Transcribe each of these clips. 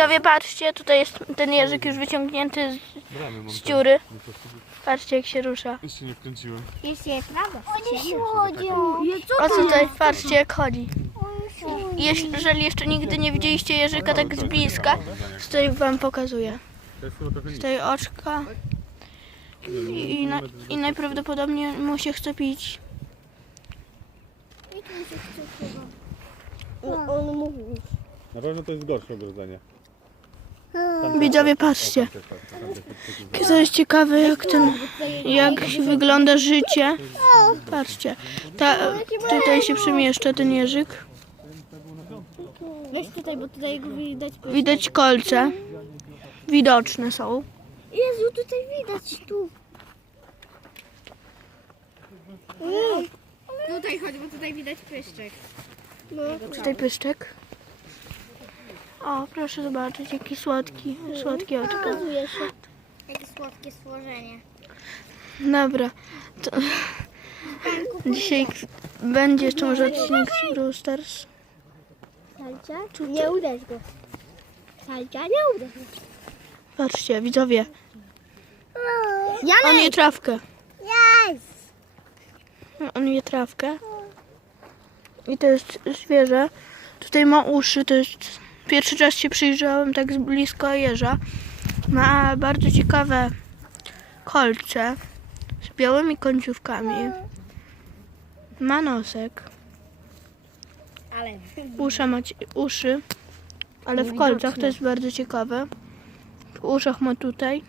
Widzowie, patrzcie, tutaj jest ten jeżyk już wyciągnięty z, z dziury. Patrzcie, jak się rusza. Jeszcze nie wkręciłem. Jeszcze jest chodzą. O tutaj, patrzcie, jak chodzi. Jeśli- Jeżeli jeszcze nigdy nie widzieliście jeżyka tak z bliska, to tutaj wam pokazuję. Tutaj oczka. I, na, I najprawdopodobniej mu się chce pić. On mówi. Na pewno to jest gorsze ogrodzenie. Widzowie, patrzcie. To jest ciekawe, jak ten, jak wygląda życie. Patrzcie. Ta, tutaj się przemieszcza ten jeżyk. Weź tutaj, bo tutaj go widać. Widać kolce. Widoczne są. Jezu, tutaj widać tu. Tutaj chodź, bo tutaj widać pyszczek. No. Tutaj pyszczek. O, proszę zobaczyć, jaki słodki, słodkie oczka. Pokazuje się. Jakie słodkie stworzenie. Dobra, to dzisiaj będzie jeszcze może odcinek z Brawl Stars. Salcia? Nie uderz go. Salcia, nie uderz go. Patrzcie, widzowie, on Janek! je trawkę. Yes! On je trawkę. I to jest zwierzę. Tutaj ma uszy, to jest... Pierwszy raz się przyjrzałem tak z blisko jeża. Ma bardzo ciekawe kolce z białymi końcówkami. Ma nosek. Usza ma uszy, ale w kolcach to jest bardzo ciekawe. W uszach ma tutaj.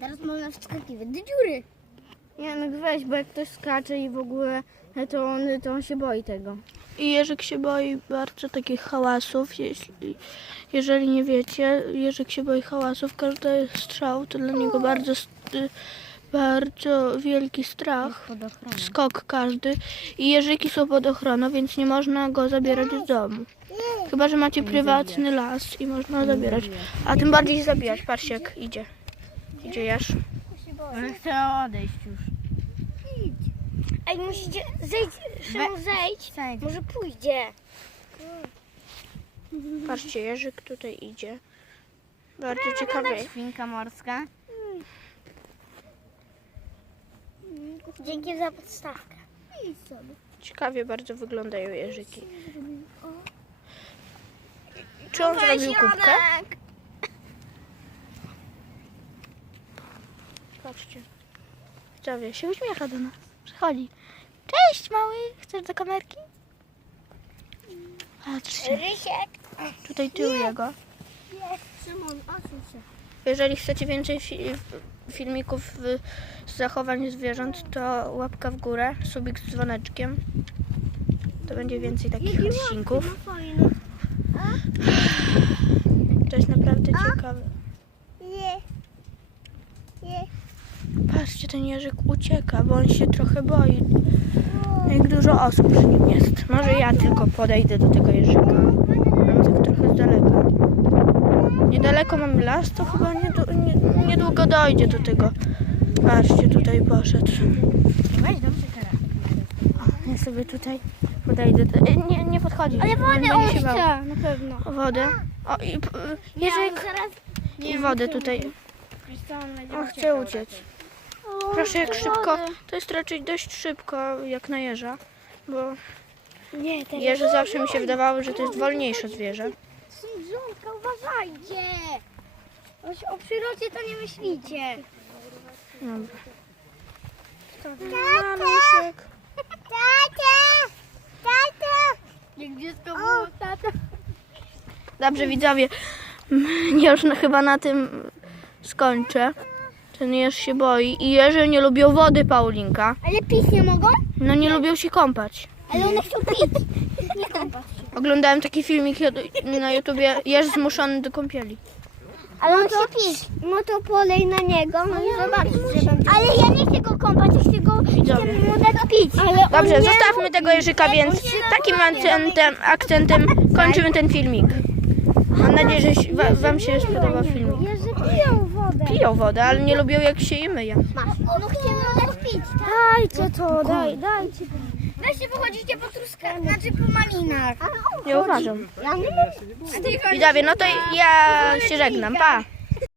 teraz można wskakiwać do dziury. Janek weź, bo jak ktoś skacze i w ogóle, to on, to on się boi tego. I Jerzyk się boi bardzo takich hałasów. Jeśli, jeżeli nie wiecie, Jerzyk się boi hałasów. Każdy strzał to dla niego bardzo, st- bardzo wielki strach. Skok każdy. I Jerzyki są pod ochroną, więc nie można go zabierać z domu. Chyba, że macie prywatny las i można zabierać. A tym bardziej zabijać. Patrzcie jak idzie. Idzie Jerz. On chce odejść już. Ej, musicie zejść, Szymon, zejdź. Zejdź. Może pójdzie. Patrzcie, Jerzyk tutaj idzie. Bardzo ciekawe. Świnka morska. Dzięki za podstawkę. Ciekawie bardzo wyglądają jeżyki. Czy on zrobił kubkę? Patrzcie. Widzowie się uśmiecha do nas. Przychodzi. Cześć mały, chcesz do kamerki? Patrzcie, Rysiek. tutaj tył jego. Jest. Szymon, odsuń się. Jeżeli chcecie więcej fi filmików y, z zachowań zwierząt, to łapka w górę, subik z dzwoneczkiem. To będzie więcej takich odcinków. To jest naprawdę ciekawe. Nie. Nie. Patrzcie, ten jeżyk ucieka, bo on się trochę boi. Jak dużo osób przy nim jest. Może ja tylko podejdę do tego jeżyka. Mam tak trochę z daleka. Niedaleko mamy las, to chyba niedu- nie, niedługo dojdzie do tego. Patrzcie, tutaj poszedł. Weź dobrze teraz. Ja sobie tutaj podejdę. Do... e, Nie, nie podchodzi. Ale wodę on się bał. chce, na pewno. O, wodę. O, i zaraz... I wodę tutaj. On chce uciec. Proszę, jak szybko. To jest raczej dość szybko, jak na jeża. Bo Nie, teraz... jeży zawsze mi się wydawało, że to jest wolniejsze zwierzę. Zwierzątka, uważajcie! O, o przyrodzie to nie myślicie. Dobra. Tata! Tata! Jak dziecko było tata. Dobrze, widzowie. Ja już na, chyba na tym skończę. Ten jeż się boi. I jeże nie lubią wody, Paulinka. Ale pić nie mogą? No nie lubią się kąpać. Ale one chcą pić. Nie kąpać się. Oglądałem taki filmik na YouTubie. Jeż zmuszony do kąpieli. Ale on chce pić. No to polej na niego, no i zobaczysz, że będzie. Ale ja nie chcę go kąpać, ja chcę go chcę mu dać pić. Ale Dobrze, zostawmy tego jeżyka, więc takim akcentem, akcentem kończymy ten filmik. Mam nadzieję, że się- wa- Wam się spodobał filmik. Jerzy piją wodę wodę. Piją wodę, ale nie mhm. lubią jak się je myje. No chcemy też pić, tak? Dajcie to, no tak. daj, dajcie. Weźcie pochodzicie po truskach, znaczy po malinach. Nie uważam. Ja nie mam. Widzowie, no to ja się żegnam, pa.